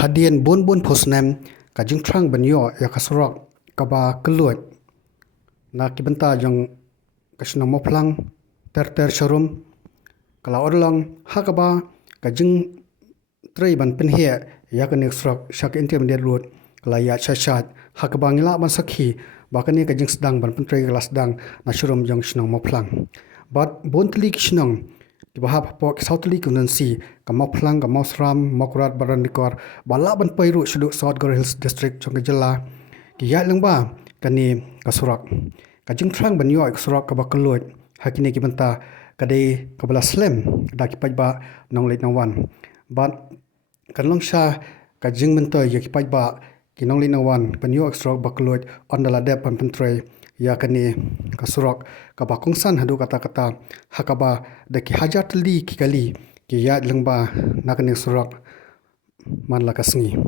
Hadian bon phosnem ka jingtrang banyo ya kasrok ka ba keluat na kibenta jong kasna moplang ter showroom kala orlang hakaba ka jing trei ban penhe ya ka neksrok shak intermediate road kala ya chachat hakaba ngila ban sakhi ba ka ne ka jing sedang ban pentrei kelas sedang na showroom jong shnong moplang but bontli kishnong Kibahap pok Southly Kunansi, Kamoplang, Kamosram, Mokrat, Baranikor, Balaban Pairu, Shuduk South Gore Hills District, Chongkajala, Kiyat Langba, Kani Kasurak, Kajing Trang Banyo, Kasurak, Kabakalud, Hakini Kibanta, Kade Kabala Slim, Dakipajba, Nong Late Nawan. But Kanlong Shah, Kajing Mento, Yakipajba, Kinong Late Nawan, Banyo, Kasurak, Bakalud, Ondala Dep, and Pentre, Yakani Kasurak, Kabakungsan hadu kata-kata hakaba daki hajar teli kikali ki yat lengba nakani surak man lakasngi